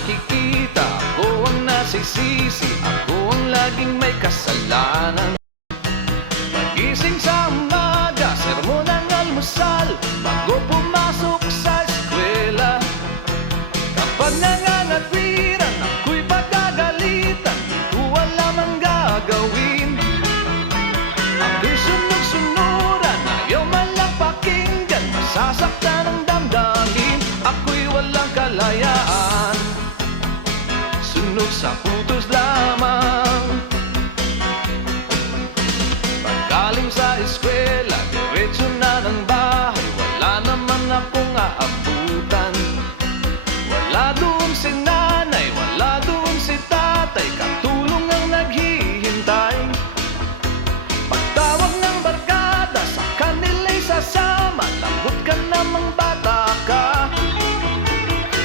nakikita, ako ang nasisisi, ako ang laging may kasalanan. Pagising sa umaga, sermon ang almusal, bago pumasok sa eskwela. Kapag nangangatwiran, ako'y pagagalitan, di ko alam ang gagawin. Ako'y sunod-sunuran, ayaw man lang pakinggan, masasaktan ang damdamin. Ako'y walang kalayaan, sunod sa utos lamang. Pagkaling sa eskwela, diretso na ng bahay, wala naman akong aabutan. Wala doon si nanay, wala doon si tatay, katulong ang naghihintay. Pagtawag ng barkada, sa kanila'y sasama, lambot ka namang bata ka.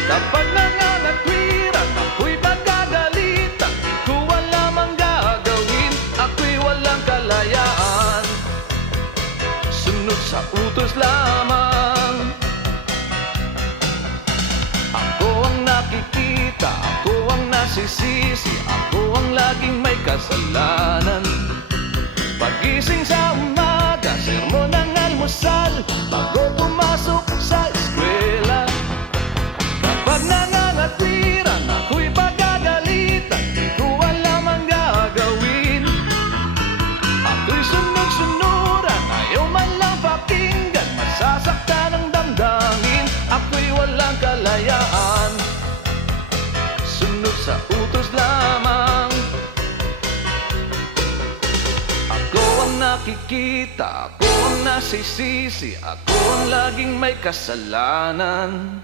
Kapag nangangatwiran, ako'y pagagalitan, di ko alam ang gagawin. Ako'y walang kalayaan, sunod sa utos lamang. Ako ang nakikita, ako ang nasisisi, ako ang laging may kasalanan. Pagising sa umaga, sermon ang almusal, bago pumasok sa eskwela. Kapag nangangatwiran, ako'y pagagalitan, di ko alam ang gagawin. Ako'y sunod-sunuran, ayaw man lang pakinggan, masasaktan ang damdamin. Ako'y walang kalayaan, sunod sa utos lamang. Ako ang nakikita, ako ang nasisisi, ako ang laging may kasalanan.